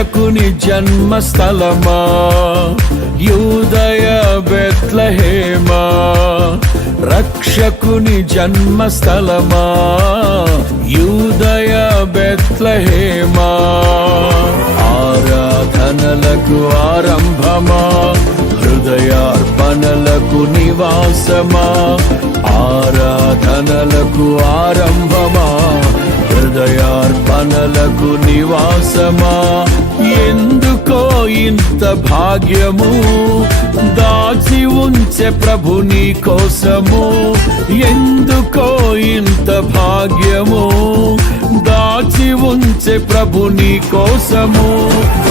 రక్షకుని జన్మస్థలమా యూదయ బెత్లెహేమా, రక్షకుని జన్మస్థలమా యూదయ బెత్లెహేమా. ఆరాధనలకు ఆరంభమా, హృదయార్పణలకు నివాసమా, ఆరాధనలకు ఆరంభమా, హృదయార్పణలకు నివాసమా. ఎందుకో ఇంత భాగ్యము దాచి ఉంచే ప్రభు నీ కోసము, ఎందుకో ఇంత భాగ్యము దాచి ఉంచే ప్రభు నీ కోసము.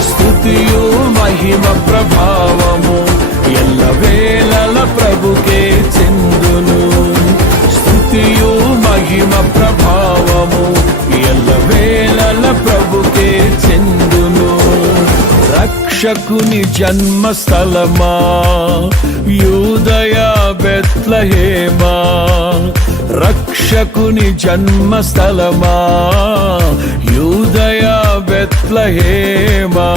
స్తుతియు మహిమ ప్రభావము ఎల్లవేళల ప్రభుకే చెందును, స్తుతియు మహిమ ప్రభావము ఎల్లవేళల ప్రభుకే చెందును. రక్షకుని జన్మస్థలమా యూదయ బెత్లెహేమా, రక్షకుని జన్మస్థలమా యూదయ బెత్లెహేమా.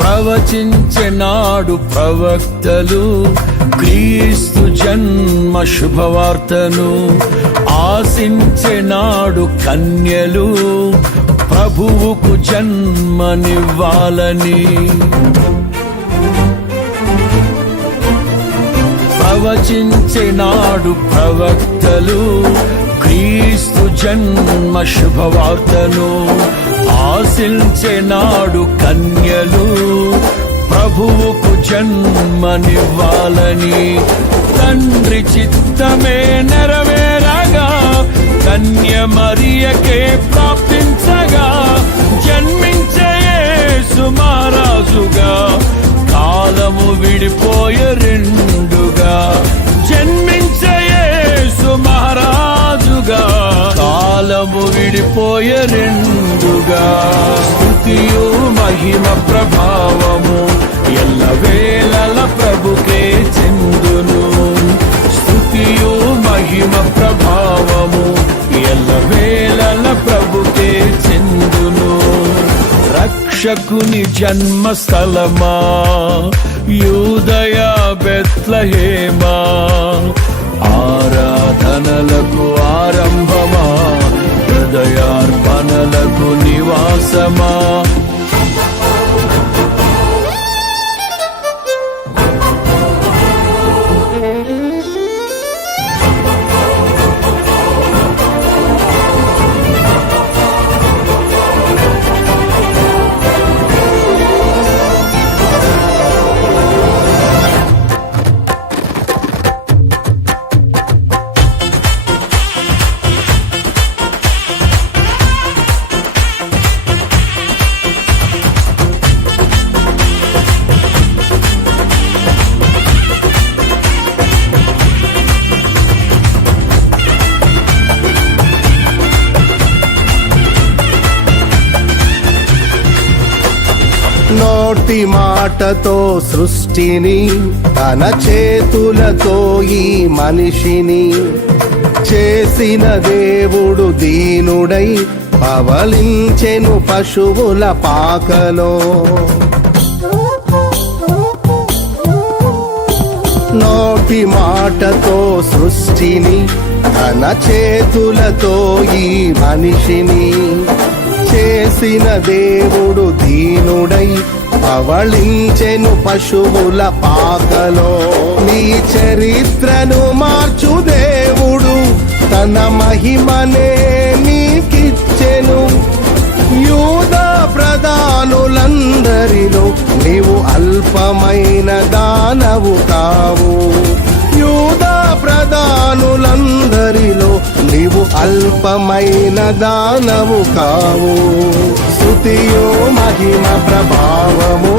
ప్రవచించెనాడు ప్రవక్తలు క్రీస్తు జన్మ శుభవార్తను, ఆశించెనాడు కన్యలు ప్రభువుకు జన్మనివ్వాలని. ప్రవచించెనాడు ప్రవక్తలు క్రీస్తు జన్మ శుభవార్తను, ఆశించెనాడు కన్యలు ప్రభువుకు జన్మనివ్వాలని. తండ్రి చిత్తమే నెరవేరగా కన్య మరియకే ప్రాప్తించగా, జన్మించే యేసు మహారాజుగా కాలము విడిపోయే రెండుగా, జన్మించే యేసు మహారాజుగా కాలము విడిపోయే రెండుగా. స్తుతియు మహిమ ప్రభావము ఎల్లవేళల ప్రభుకే చెందును, స్తుతియు మహిమ ప్రభావము ఎల్లవేళల ప్రభుకే చెందును. రక్షకుని జన్మస్థలమా యూదయ బెత్లెహేమా, ఆరాధనలకు ఆరంభమా, హృదయార్పణలకు నివాసమా. నోటి మాటతో సృష్టిని, తన చేతులతో ఈ మనిషిని చేసిన దేవుడు దీనుడై పవలించెను పశువుల పాకలో. నోటి మాటతో సృష్టిని, తన చేతులతో ఈ మనిషిని చేసిన దేవుడు దీనుడై పవళించెను పశువుల పాకలో. నీ చరిత్రను మార్చు దేవుడు తన మహిమనే నీకిచ్చెను. యూదా ప్రధానులందరిలో నీవు అల్పమైన దానవు కావు. యూదా ప్రధానులందరిలో నీవు అల్పమైన దానవు కావు. స్తుతియు మహిమ ప్రభావము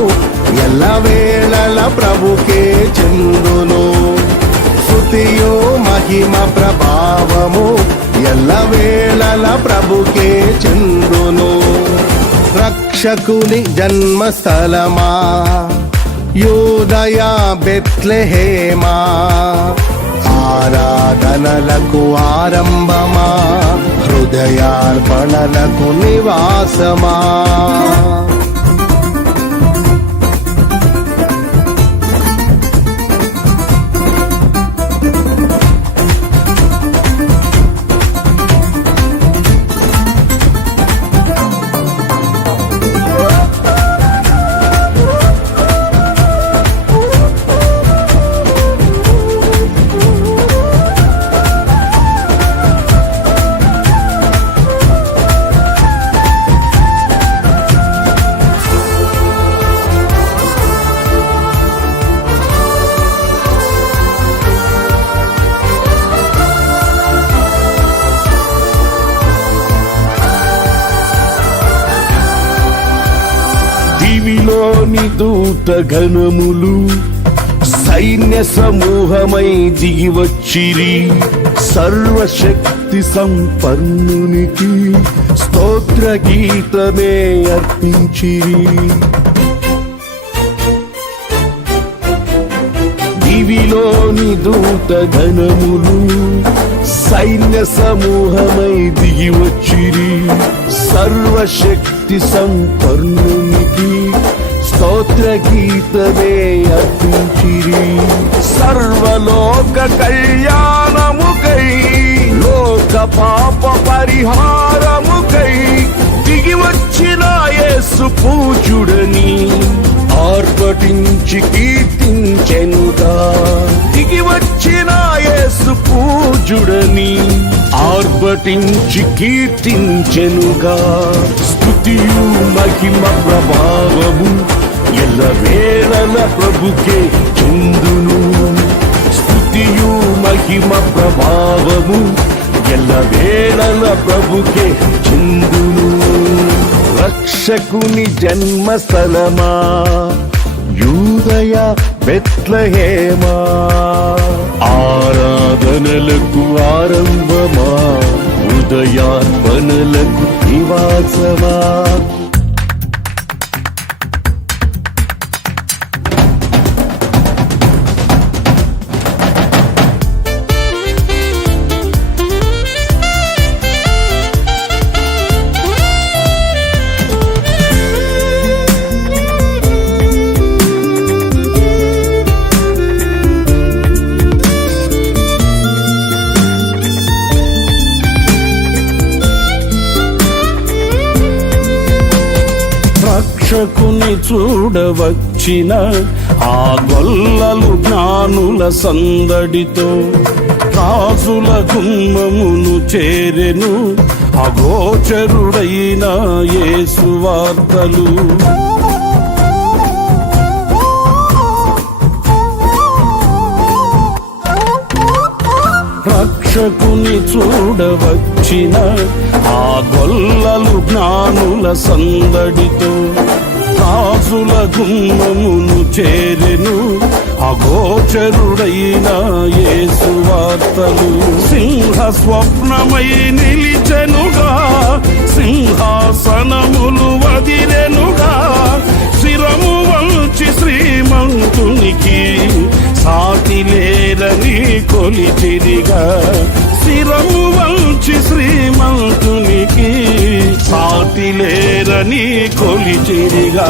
ఎల్లవేళల ప్రభుకే చెందును. స్తుతియు మహిమ ప్రభావము ఎల్లవేళల ప్రభుకే చెందును. రక్షకుని జన్మస్థలమా యూదయ బెత్లెహేమా, ఆరాధనలకు ఆరంభమా హృదయార్పణలకు నివాసమా. దివిలోని దూత గణములు సైన్య సమూహమై దిగివచ్చిరి. సర్వశక్తి సంపన్నునికి స్తోత్ర గీతమే అర్పించిరి. దివిలోని దూత గణములు సైన్య సమూహమై దిగివచ్చిరి. సర్వశక్తి సంపన్నునికి స్తోత్ర గీతమే అర్పించిరి. సర్వలోక కళ్యాణముకై లోక పాప పరిహారముకై దిగివచ్చిన యేసు పూజుడని ఆర్భటించి కీర్తించెనుగా. దిగివచ్చిన యేసు పూజుడని ఆర్భటించి కీర్తించెనుగా. స్తుతియు మహిమ ప్రభావము ఎల్లవేళల ప్రభుకే చెందును. స్తుతియు మహిమ ప్రభావము ఎల్లవేళల ప్రభుకే చెందును. రక్షకుని జన్మస్థలమా యూదయ బెత్లెహేమా, ఆరాధనలకు ఆరంభమా హృదయార్పణలకు నివాసమా. రక్షకుని చూడవచ్చిన ఆ గొల్లలు జ్ఞానుల సందడితో రాజుల గుమ్మమును చేరెను అగోచరుడైన యేసు వార్తలు. రక్షకుని చూడవచ్చిన ఆ గొల్లలు జ్ఞానుల సందడితో రాజుల గుమ్మమును చేరెను అగోచరుడైన యేసు వార్తలు. సింహ స్వప్నమై నిలిచెనుగా, సింహాసనములు వదిరెనుగా. శిరము వంచి శ్రీమంతునికి సాటి లేరని కొలిచిరిగా. శిరము వంచి శ్రీమంతునికి సాటి లేరని కొలిచిరిగా.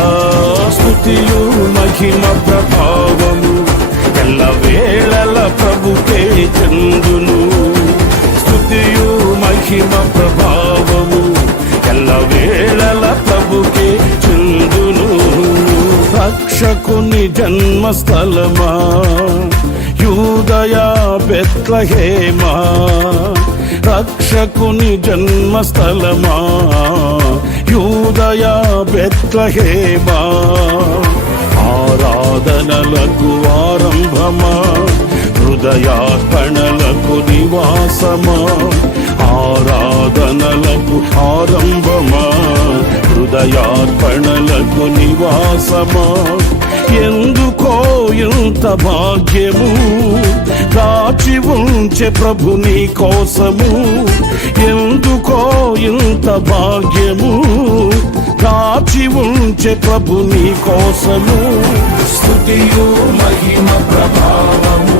స్తుతియు మహిమ ప్రభావము ఎల్లవేళల ప్రభుకే చెందును. స్తుతియు మహిమ ప్రభావము ఎల్లవేళల ప్రభుకే చెందును. రక్షకుని జన్మస్థలమా యూదయ బెత్లెహేమా, రక్షకుని జన్మస్థలమా యూదయ బెత్లెహేమా, ఆరాధనలకు ఆరంభమా హృదయార్పణలకు నివాసమా, ఆరాధనలకు ఆరంభమా, హృదయార్పణలకు నివాసమా. ఎందుకో ఇంత భాగ్యము దాచి ఉంచే ప్రభు నీ కోసము. ఎందుకో ఇంత భాగ్యము దాచి ఉంచే ప్రభు నీ కోసము. స్తుతియు మహిమ ప్రభావము